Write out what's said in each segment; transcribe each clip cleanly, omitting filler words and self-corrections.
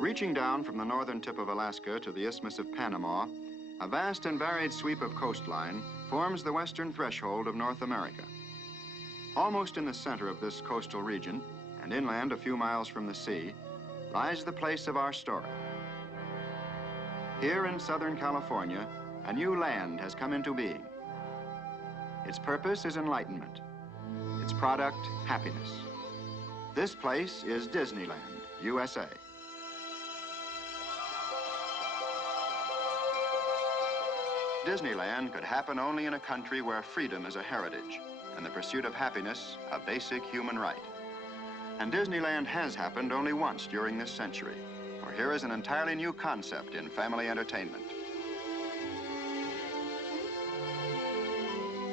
Reaching down from the northern tip of Alaska to the Isthmus of Panama, a vast and varied sweep of coastline forms the western threshold of North America. Almost in the center of this coastal region, and inland a few miles from the sea, lies the place of our story. Here in Southern California, a new land has come into being. Its purpose is enlightenment. Its product, happiness. This place is Disneyland, USA. Disneyland could happen only in a country where freedom is a heritage and the pursuit of happiness a basic human right. And Disneyland has happened only once during this century, for here is an entirely new concept in family entertainment.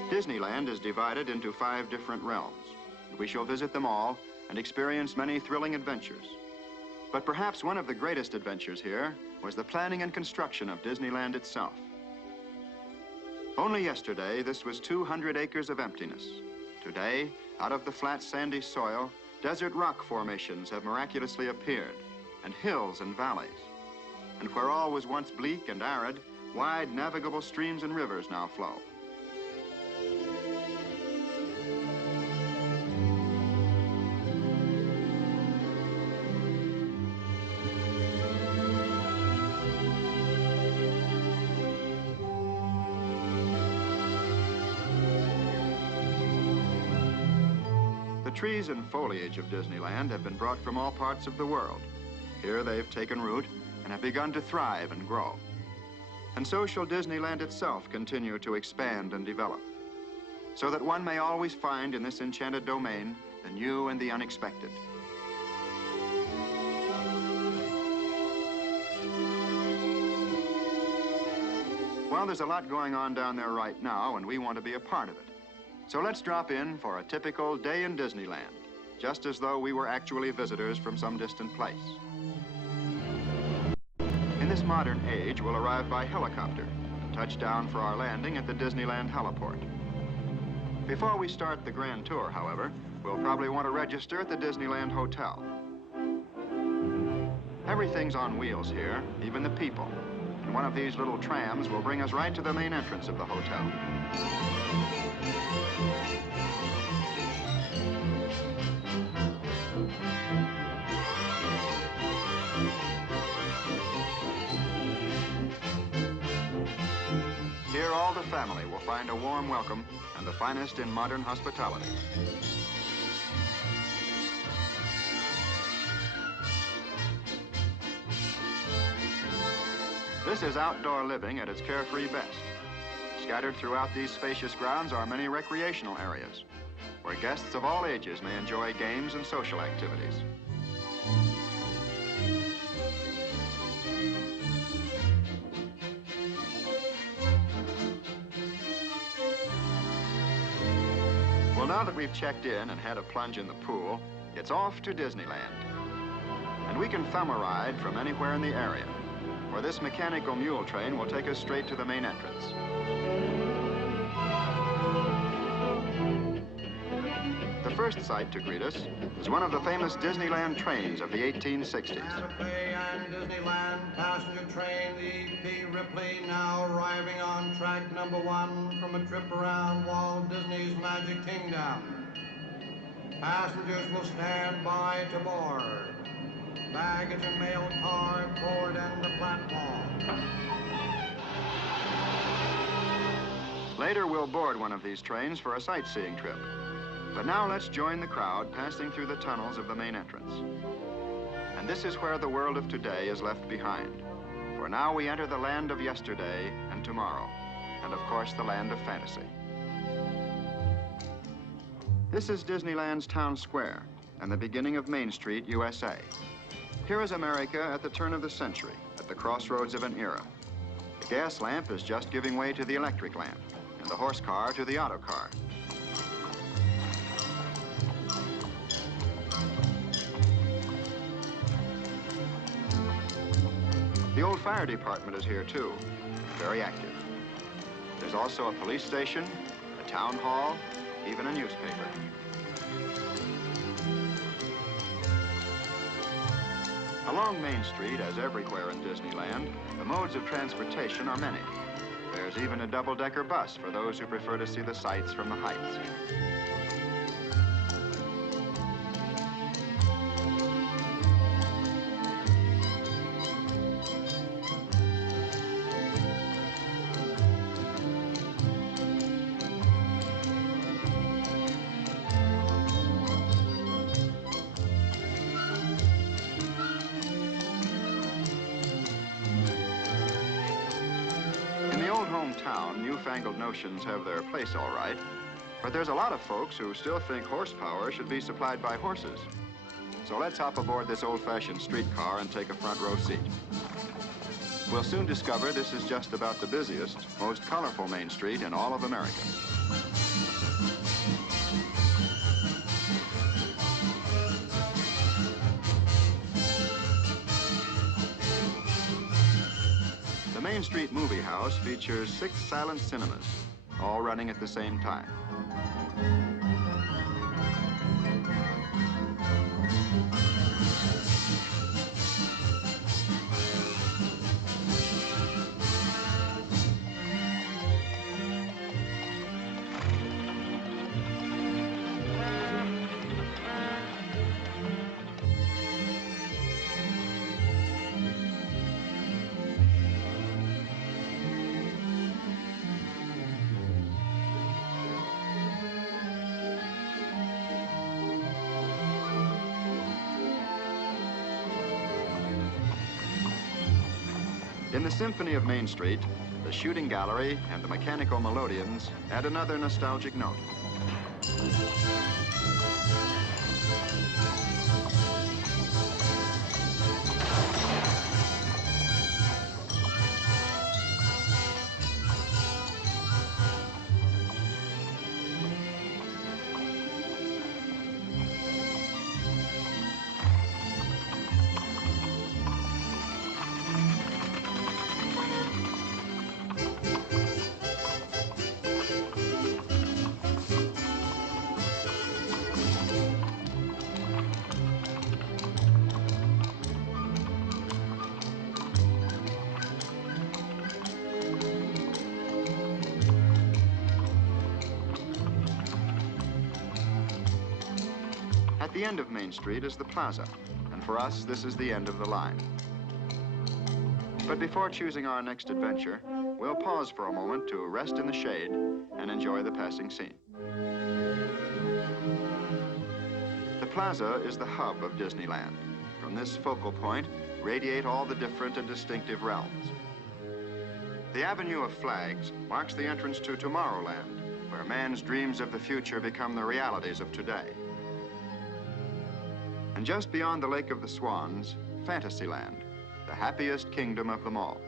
Disneyland is divided into 5 different realms. We shall visit them all and experience many thrilling adventures. But perhaps one of the greatest adventures here was the planning and construction of Disneyland itself. Only yesterday, this was 200 acres of emptiness. Today, out of the flat, sandy soil, desert rock formations have miraculously appeared, and hills and valleys. And where all was once bleak and arid, wide, navigable streams and rivers now flow. The trees and foliage of Disneyland have been brought from all parts of the world. Here they've taken root and have begun to thrive and grow. And so shall Disneyland itself continue to expand and develop, so that one may always find in this enchanted domain the new and the unexpected. Well, there's a lot going on down there right now, and we want to be a part of it. So let's drop in for a typical day in Disneyland, just as though we were actually visitors from some distant place. In this modern age, we'll arrive by helicopter and touch down for our landing at the Disneyland heliport. Before we start the grand tour, however, we'll probably want to register at the Disneyland Hotel. Everything's on wheels here, even the people. And one of these little trams will bring us right to the main entrance of the hotel. Here, all the family will find a warm welcome and the finest in modern hospitality. This is outdoor living at its carefree best. Scattered throughout these spacious grounds are many recreational areas, where guests of all ages may enjoy games and social activities. Well, now that we've checked in and had a plunge in the pool, it's off to Disneyland. And we can thumb a ride from anywhere in the area, where this mechanical mule train will take us straight to the main entrance. The first sight to greet us is one of the famous Disneyland trains of the 1860s. Santa Fe and Disneyland passenger train, the E.P. Ripley, now arriving on track number 1 from a trip around Walt Disney's Magic Kingdom. Passengers will stand by to board. Baggage and mail car at forward end of the platform. Later, we'll board one of these trains for a sightseeing trip. But now let's join the crowd passing through the tunnels of the main entrance. And this is where the world of today is left behind. For now we enter the land of yesterday and tomorrow, and of course the land of fantasy. This is Disneyland's town square and the beginning of Main Street, USA. Here is America at the turn of the century, at the crossroads of an era. The gas lamp is just giving way to the electric lamp, and the horse car to the auto car. The old fire department is here too, very active. There's also a police station, a town hall, even a newspaper. Along Main Street, as everywhere in Disneyland, the modes of transportation are many. There's even a double-decker bus for those who prefer to see the sights from the heights. Hometown, newfangled notions have their place all right, but there's a lot of folks who still think horsepower should be supplied by horses. So let's hop aboard this old-fashioned streetcar and take a front row seat. We'll soon discover this is just about the busiest, most colorful Main Street in all of America. The Main Street Movie House features 6 silent cinemas, all running at the same time. In the Symphony of Main Street, the shooting gallery and the mechanical melodeons add another nostalgic note. At the end of Main Street is the plaza, and for us, this is the end of the line. But before choosing our next adventure, we'll pause for a moment to rest in the shade and enjoy the passing scene. The plaza is the hub of Disneyland. From this focal point, radiate all the different and distinctive realms. The Avenue of Flags marks the entrance to Tomorrowland, where man's dreams of the future become the realities of today. And just beyond the Lake of the Swans, Fantasyland, the happiest kingdom of them all.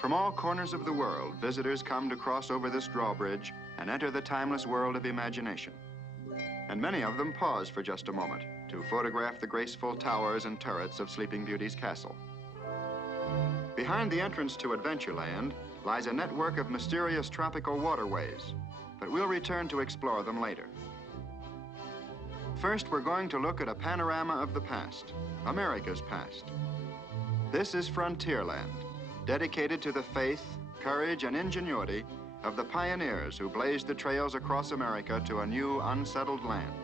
From all corners of the world, visitors come to cross over this drawbridge and enter the timeless world of imagination. And many of them pause for just a moment to photograph the graceful towers and turrets of Sleeping Beauty's castle. Behind the entrance to Adventureland lies a network of mysterious tropical waterways, but we'll return to explore them later. First, we're going to look at a panorama of the past, America's past. This is Frontierland, dedicated to the faith, courage, and ingenuity of the pioneers who blazed the trails across America to a new, unsettled land.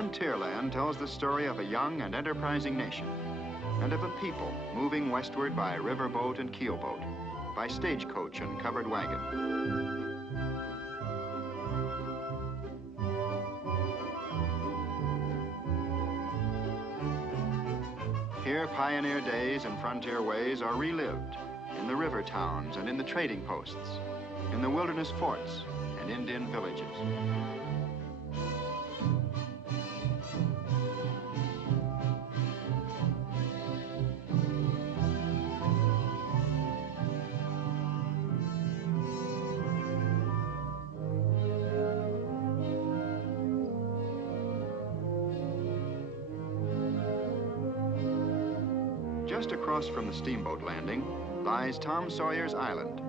Frontierland tells the story of a young and enterprising nation, and of a people moving westward by riverboat and keelboat, by stagecoach and covered wagon. Here, pioneer days and frontier ways are relived in the river towns and in the trading posts, in the wilderness forts and Indian villages. Just across from the steamboat landing lies Tom Sawyer's Island.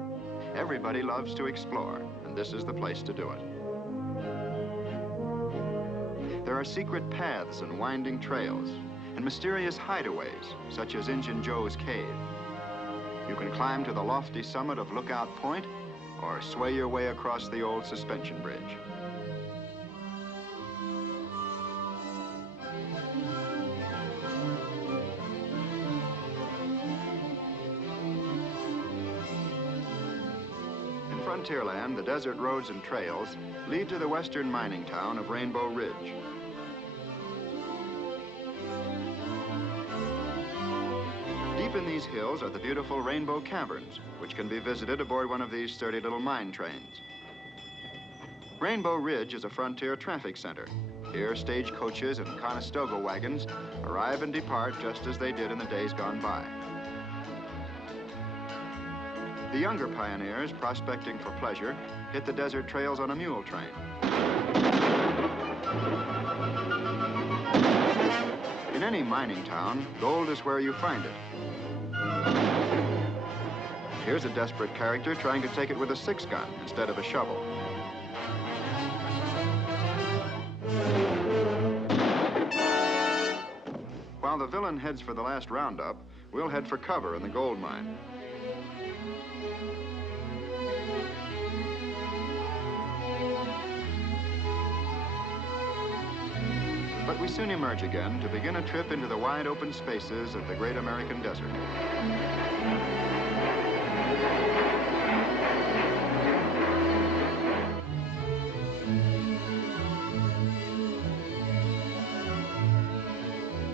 Everybody loves to explore, and this is the place to do it. There are secret paths and winding trails, and mysterious hideaways, such as Injun Joe's Cave. You can climb to the lofty summit of Lookout Point, or sway your way across the old suspension bridge. Frontierland, the desert roads and trails lead to the western mining town of Rainbow Ridge. Deep in these hills are the beautiful Rainbow Caverns, which can be visited aboard one of these sturdy little mine trains. Rainbow Ridge is a frontier traffic center. Here, stagecoaches and Conestoga wagons arrive and depart just as they did in the days gone by. The younger pioneers, prospecting for pleasure, hit the desert trails on a mule train. In any mining town, gold is where you find it. Here's a desperate character trying to take it with a 6-gun instead of a shovel. While the villain heads for the last roundup, we'll head for cover in the gold mine. But we soon emerge again to begin a trip into the wide open spaces of the great American desert.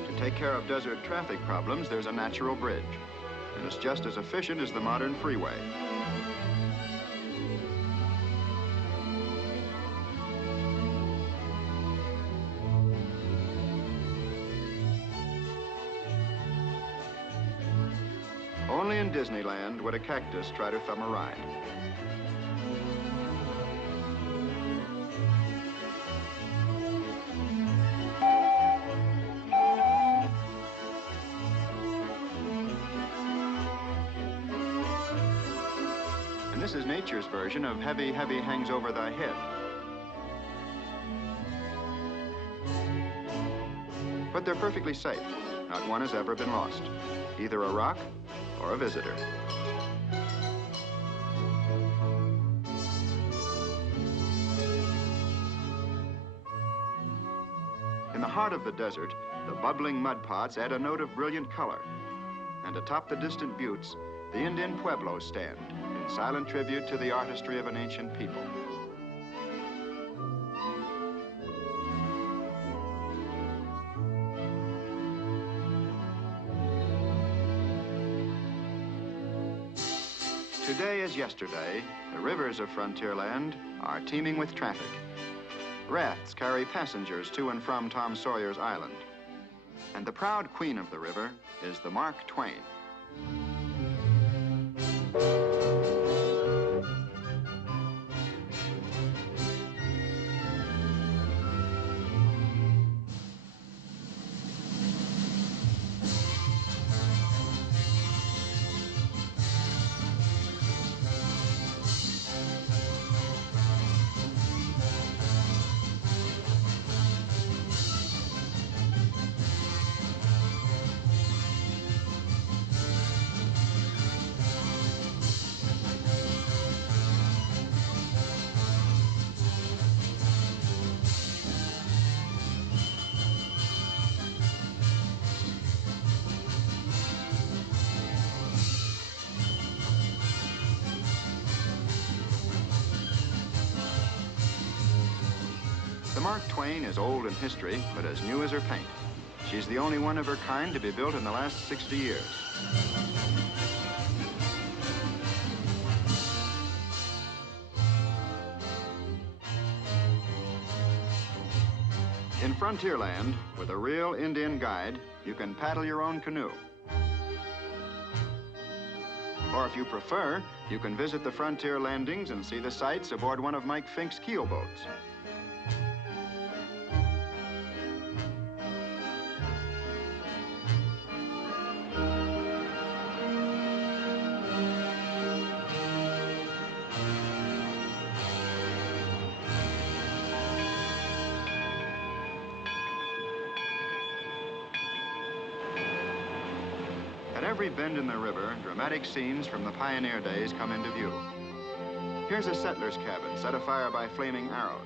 To take care of desert traffic problems, there's a natural bridge, and it's just as efficient as the modern freeway. Only in Disneyland would a cactus try to thumb a ride. And this is nature's version of Heavy, Heavy Hangs Over Thy Head. But they're perfectly safe. Not one has ever been lost. Either a rock or a visitor. In the heart of the desert, the bubbling mud pots add a note of brilliant color. And atop the distant buttes, the Indian pueblos stand in silent tribute to the artistry of an ancient people. Today as yesterday, the rivers of Frontierland are teeming with traffic. Rafts carry passengers to and from Tom Sawyer's Island. And the proud queen of the river is the Mark Twain. The Mark Twain is old in history, but as new as her paint. She's the only one of her kind to be built in the last 60 years. In Frontierland, with a real Indian guide, you can paddle your own canoe. Or if you prefer, you can visit the frontier landings and see the sights aboard one of Mike Fink's keel boats. At every bend in the river, dramatic scenes from the pioneer days come into view. Here's a settler's cabin set afire by flaming arrows.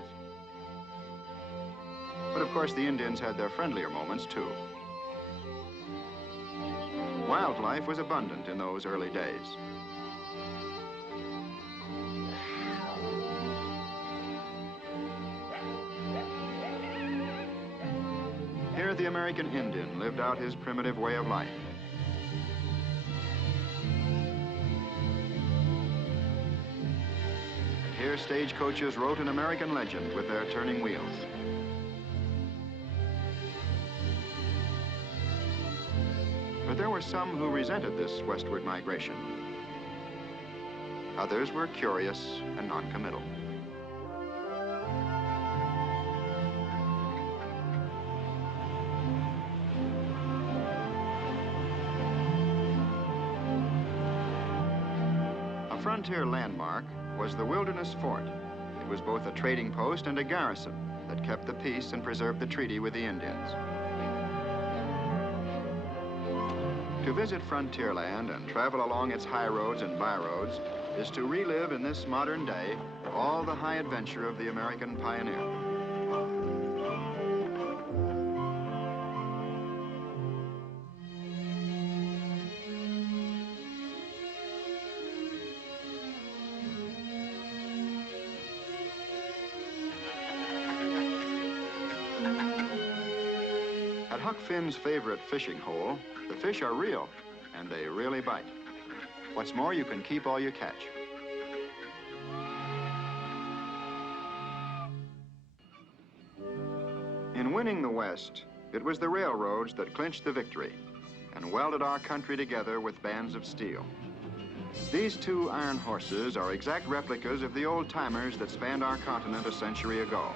But of course, the Indians had their friendlier moments, too. Wildlife was abundant in those early days. Here, the American Indian lived out his primitive way of life. Here, stagecoaches wrote an American legend with their turning wheels. But there were some who resented this westward migration. Others were curious and non-committal. A frontier landmark was the Wilderness Fort. It was both a trading post and a garrison that kept the peace and preserved the treaty with the Indians. To visit Frontierland and travel along its high roads and byroads is to relive in this modern day all the high adventure of the American pioneer. At Huck Finn's favorite fishing hole, the fish are real, and they really bite. What's more, you can keep all you catch. In winning the West, it was the railroads that clinched the victory and welded our country together with bands of steel. These two iron horses are exact replicas of the old-timers that spanned our continent a century ago.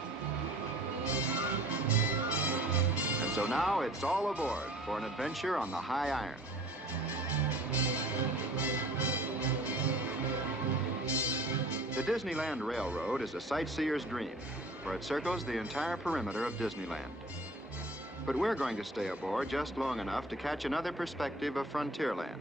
And so now it's all aboard for an adventure on the high iron. The Disneyland Railroad is a sightseer's dream, for it circles the entire perimeter of Disneyland. But we're going to stay aboard just long enough to catch another perspective of Frontierland.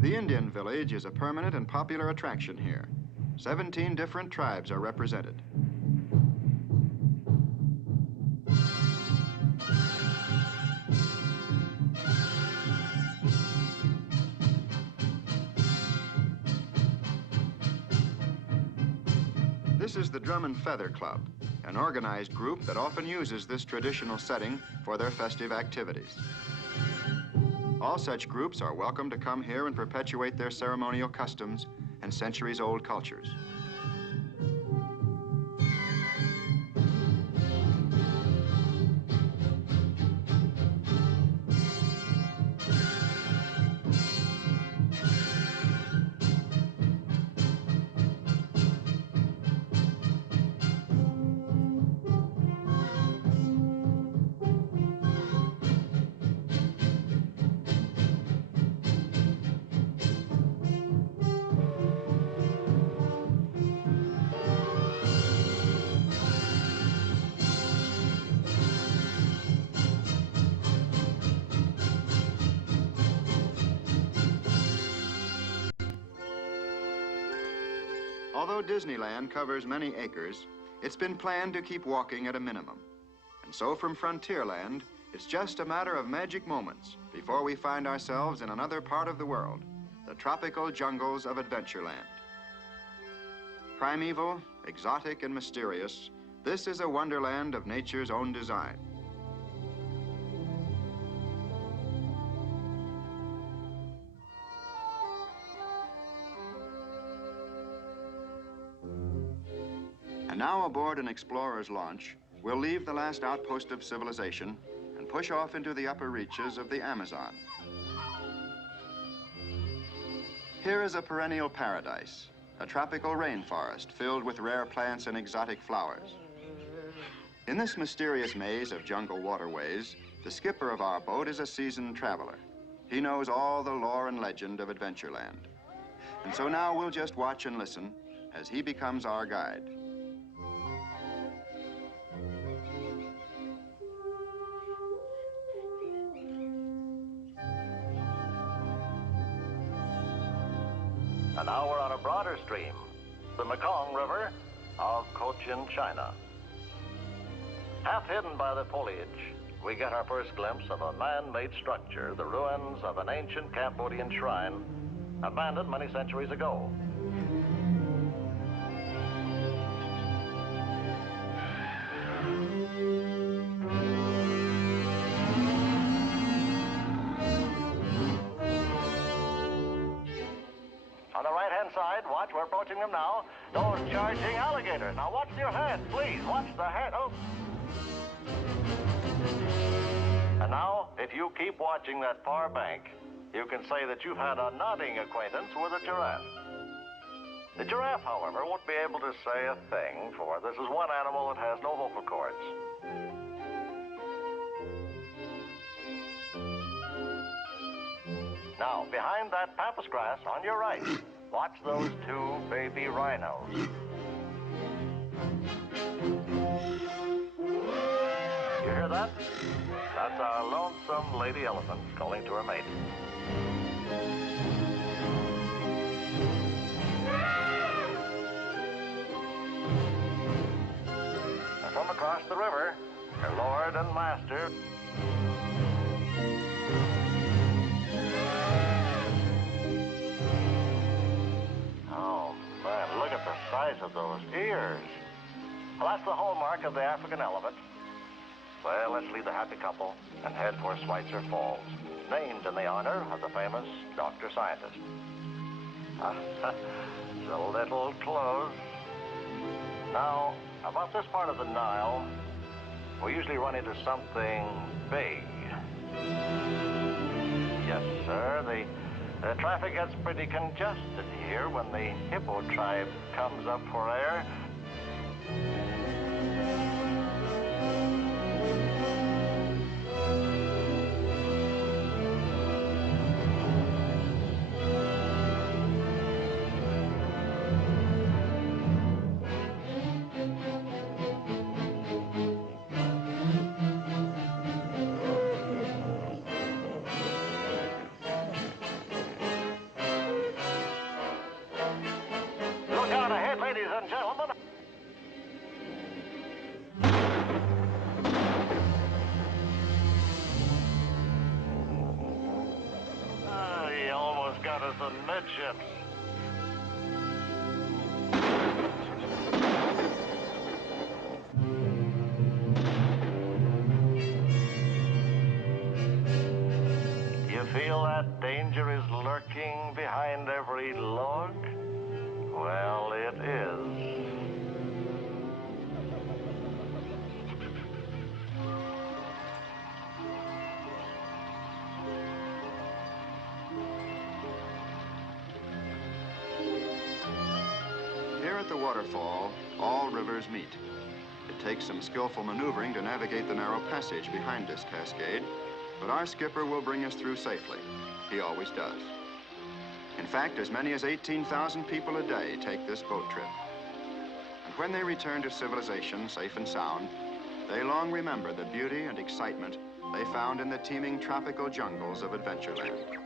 The Indian village is a permanent and popular attraction here. 17 different tribes are represented. This is the Drum and Feather Club, an organized group that often uses this traditional setting for their festive activities. All such groups are welcome to come here and perpetuate their ceremonial customs and centuries-old cultures. Although Disneyland covers many acres, it's been planned to keep walking at a minimum. And so from Frontierland, it's just a matter of magic moments before we find ourselves in another part of the world, the tropical jungles of Adventureland. Primeval, exotic, and mysterious, this is a wonderland of nature's own design. And now aboard an explorer's launch, we'll leave the last outpost of civilization and push off into the upper reaches of the Amazon. Here is a perennial paradise, a tropical rainforest filled with rare plants and exotic flowers. In this mysterious maze of jungle waterways, the skipper of our boat is a seasoned traveler. He knows all the lore and legend of Adventureland. And so now we'll just watch and listen as he becomes our guide. And now we're on a broader stream, the Mekong River of Cochin, China. Half hidden by the foliage, we get our first glimpse of a man-made structure, the ruins of an ancient Cambodian shrine, abandoned many centuries ago. On the right-hand side, watch, we're approaching them now, those charging alligators. Now watch your head, please, watch the head. Oh. And now, if you keep watching that far bank, you can say that you've had a nodding acquaintance with a giraffe. The giraffe, however, won't be able to say a thing, for this is one animal that has no vocal cords. Now, behind that pampas grass on your right, watch those two baby rhinos. You hear that? That's our lonesome lady elephant calling to her mate. And from across the river, her lord and master. Oh, man, look at the size of those ears. Well, that's the hallmark of the African elephant. Well, let's leave the happy couple and head for Schweitzer Falls, named in the honor of the famous doctor scientist. It's a little close. Now, about this part of the Nile, we usually run into something big. Yes, sir, the traffic gets pretty congested here when the hippo tribe comes up for air. Look out ahead, ladies and gentlemen. He almost got us amidships. You feel that danger is lurking behind every log? Well, it is. Here at the waterfall, all rivers meet. It takes some skillful maneuvering to navigate the narrow passage behind this cascade, but our skipper will bring us through safely. He always does. In fact, as many as 18,000 people a day take this boat trip. And when they return to civilization safe and sound, they long remember the beauty and excitement they found in the teeming tropical jungles of Adventureland.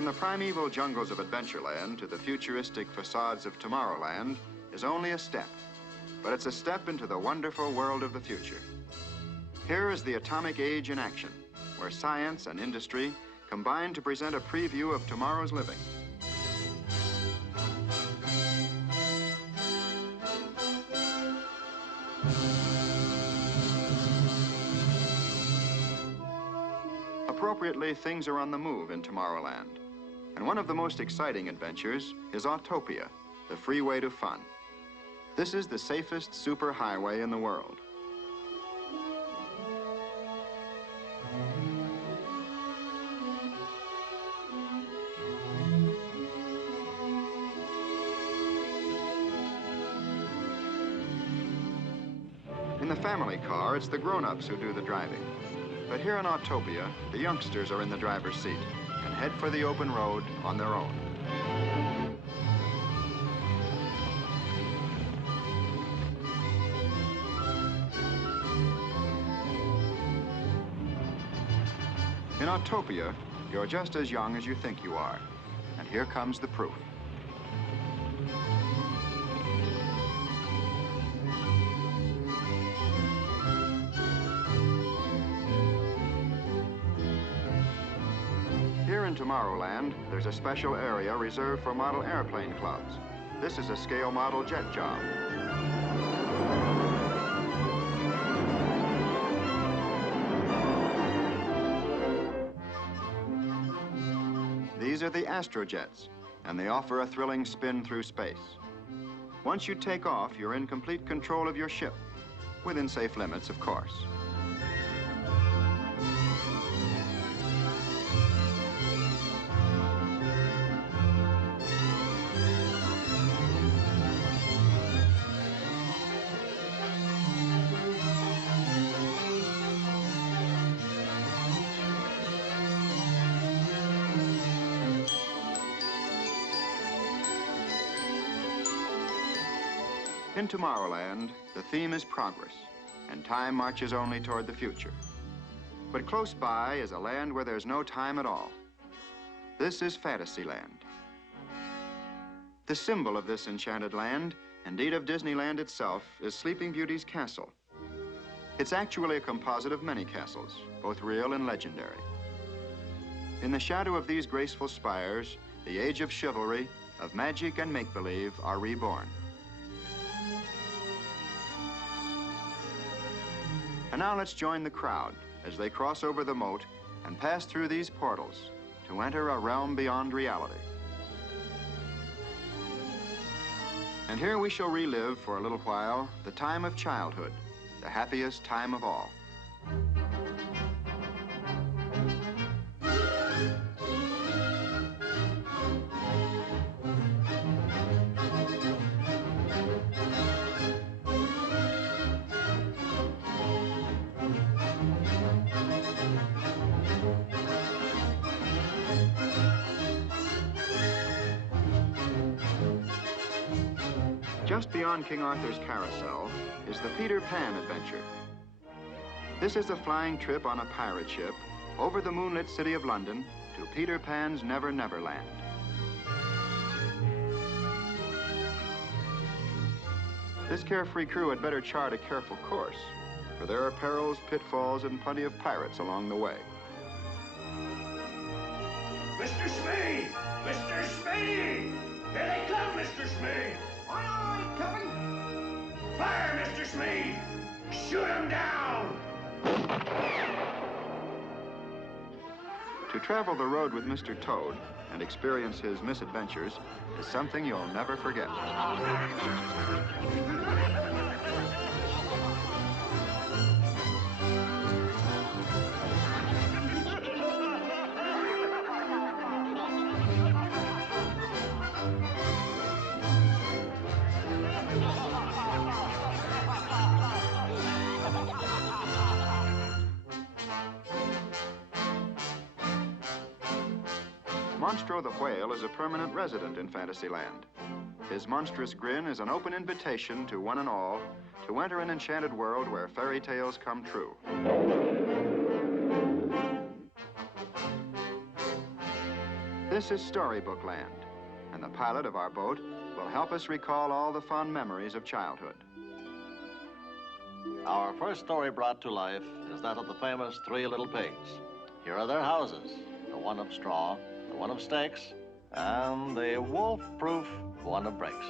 from the primeval jungles of Adventureland to the futuristic facades of Tomorrowland is only a step, but it's a step into the wonderful world of the future. Here is the atomic age in action, where science and industry combine to present a preview of tomorrow's living. Appropriately, things are on the move in Tomorrowland. And one of the most exciting adventures is Autopia, the freeway to fun. This is the safest superhighway in the world. In the family car, it's the grown-ups who do the driving. But here in Autopia, the youngsters are in the driver's seat and head for the open road on their own. In Autopia, you're just as young as you think you are. And here comes the proof. Here in Tomorrowland, there's a special area reserved for model airplane clubs. This is a scale model jet job. These are the Astrojets, and they offer a thrilling spin through space. Once you take off, you're in complete control of your ship, within safe limits, of course. In Tomorrowland, the theme is progress, and time marches only toward the future. But close by is a land where there's no time at all. This is Fantasyland. The symbol of this enchanted land, indeed of Disneyland itself, is Sleeping Beauty's castle. It's actually a composite of many castles, both real and legendary. In the shadow of these graceful spires, the age of chivalry, of magic and make-believe are reborn. And now let's join the crowd as they cross over the moat and pass through these portals to enter a realm beyond reality. And here we shall relive for a little while the time of childhood, the happiest time of all. Just beyond King Arthur's carousel is the Peter Pan adventure. This is a flying trip on a pirate ship over the moonlit city of London to Peter Pan's Never Never Land. This carefree crew had better chart a careful course, for there are perils, pitfalls, and plenty of pirates along the way. Mr. Smee! Mr. Smee! Here they come, Mr. Smee! Aye, aye, Captain. Fire, Mr. Smee! Shoot him down! To travel the road with Mr. Toad and experience his misadventures is something you'll never forget. Monstro the Whale is a permanent resident in Fantasyland. His monstrous grin is an open invitation to one and all to enter an enchanted world where fairy tales come true. This is Storybook Land, and the pilot of our boat will help us recall all the fond memories of childhood. Our first story brought to life is that of the famous Three Little Pigs. Here are their houses, the one of straw, the one of stakes, and the wolf-proof one of bricks.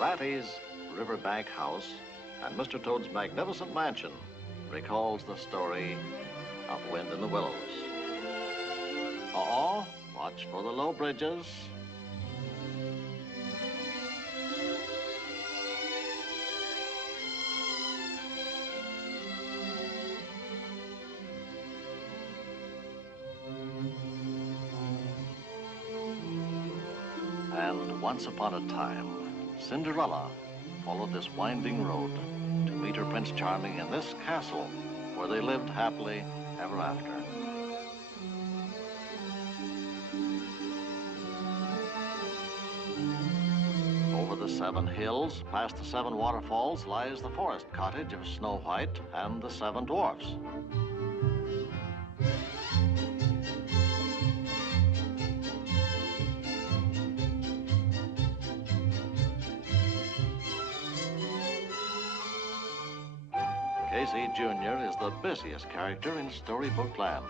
Ratty's riverbank house and Mr. Toad's magnificent mansion recalls the story of Wind in the Willows. Uh-oh, watch for the low bridges. And once upon a time, Cinderella followed this winding road to meet her Prince Charming in this castle where they lived happily ever after. Over the 7 hills, past the 7 waterfalls, lies the forest cottage of Snow White and the 7 dwarfs. Casey Jr. is the busiest character in Storybook Land.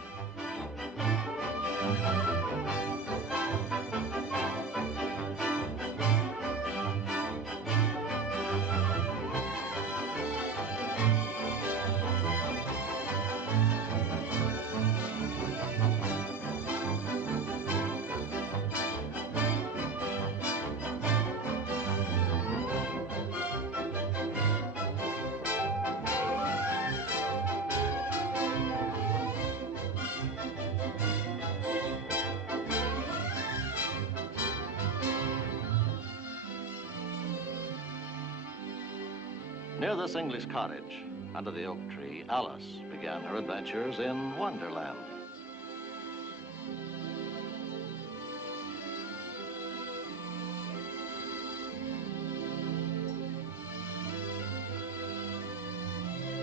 Near this English cottage, under the oak tree, Alice began her adventures in Wonderland.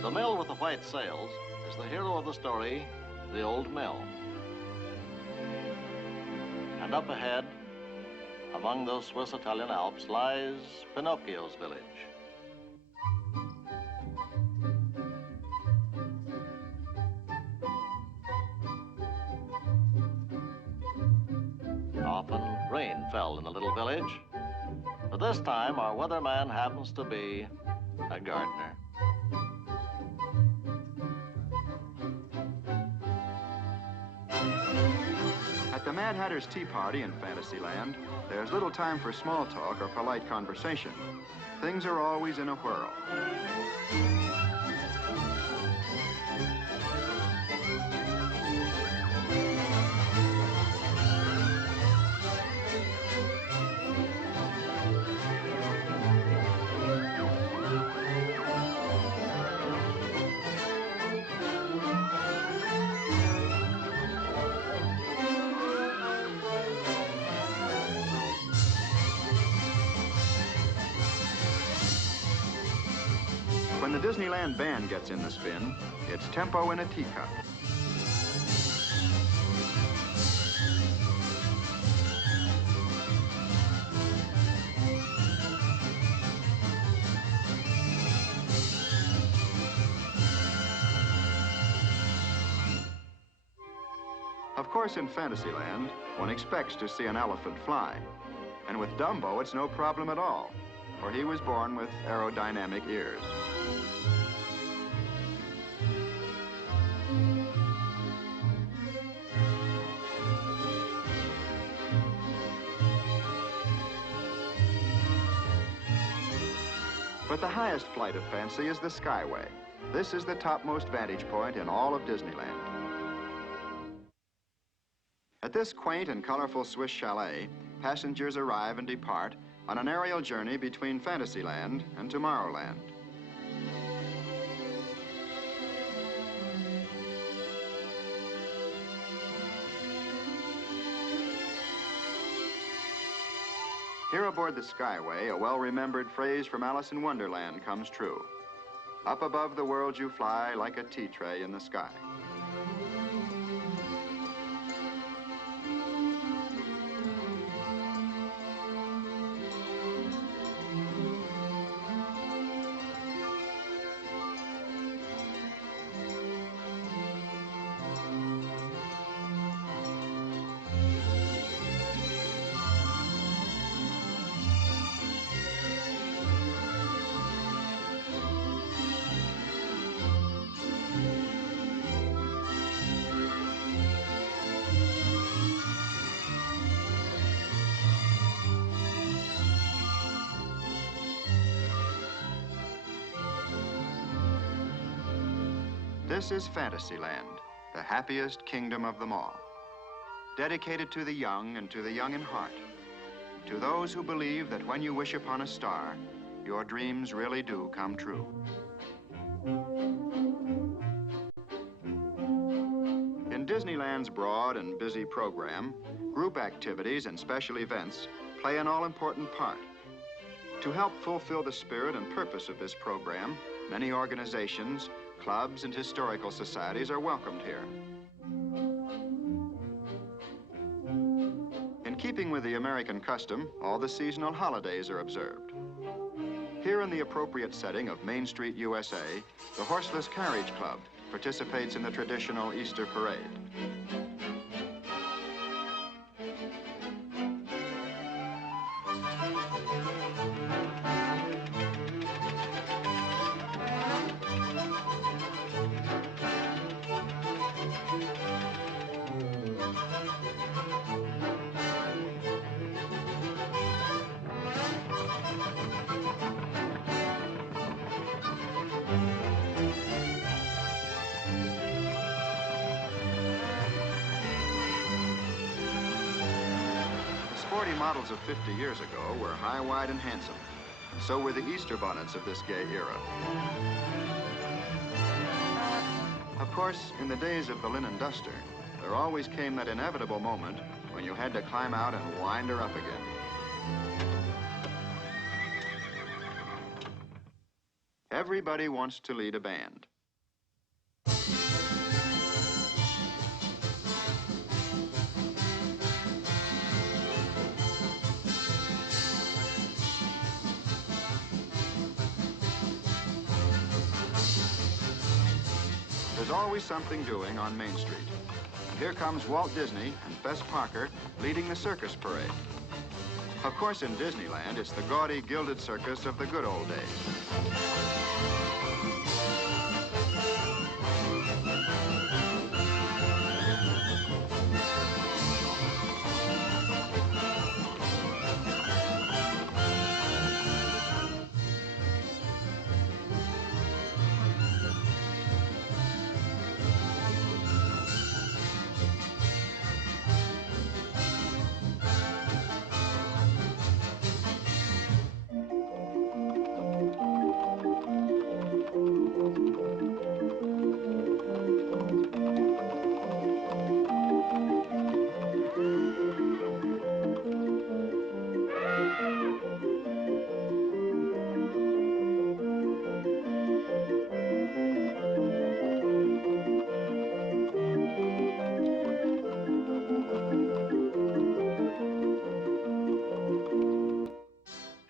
The mill with the white sails is the hero of the story, the old mill. And up ahead, among those Swiss-Italian Alps, lies Pinocchio's village. Often rain fell in the little village, but this time our weatherman happens to be a gardener. At the Mad Hatter's Tea Party in Fantasyland, there's little time for small talk or polite conversation. Things are always in a whirl. When the Disneyland band gets in the spin, it's tempo in a teacup. Of course, in Fantasyland, one expects to see an elephant fly. And with Dumbo, it's no problem at all, for he was born with aerodynamic ears. But the highest flight of fancy is the Skyway. This is the topmost vantage point in all of Disneyland. At this quaint and colorful Swiss chalet, passengers arrive and depart on an aerial journey between Fantasyland and Tomorrowland. Here aboard the Skyway, a well-remembered phrase from Alice in Wonderland comes true. Up above the world you fly like a tea tray in the sky. This is Fantasyland, the happiest kingdom of them all. Dedicated to the young and to the young in heart. To those who believe that when you wish upon a star, your dreams really do come true. In Disneyland's broad and busy program, group activities and special events play an all-important part. To help fulfill the spirit and purpose of this program, many organizations, clubs, and historical societies are welcomed here. In keeping with the American custom, all the seasonal holidays are observed. Here in the appropriate setting of Main Street, USA, the Horseless Carriage Club participates in the traditional Easter parade. Sporty models of 50 years ago were high, wide, and handsome. So were the Easter bonnets of this gay era. Of course, in the days of the linen duster, there always came that inevitable moment when you had to climb out and wind her up again. Everybody wants to lead a band. There's always something doing on Main Street. And here comes Walt Disney and Fess Parker leading the circus parade. Of course, in Disneyland, it's the gaudy, gilded circus of the good old days.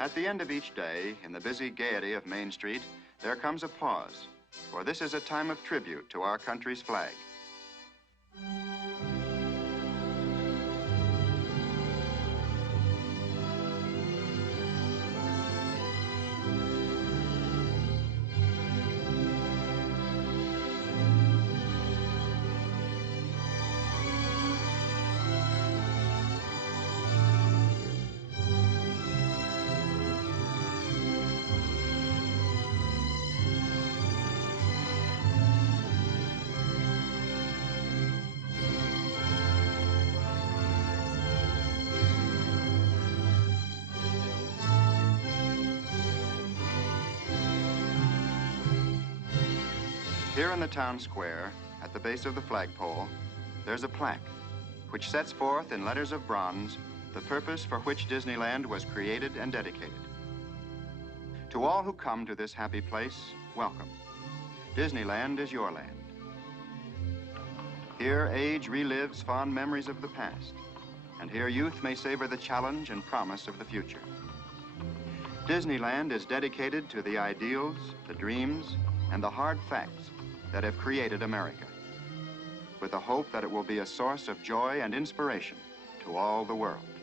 At the end of each day, in the busy gaiety of Main Street, there comes a pause, for this is a time of tribute to our country's flag. Here in the town square, at the base of the flagpole, there's a plaque which sets forth in letters of bronze the purpose for which Disneyland was created and dedicated. To all who come to this happy place, welcome. Disneyland is your land. Here, age relives fond memories of the past, and here youth may savor the challenge and promise of the future. Disneyland is dedicated to the ideals, the dreams, and the hard facts that have created America, with the hope that it will be a source of joy and inspiration to all the world.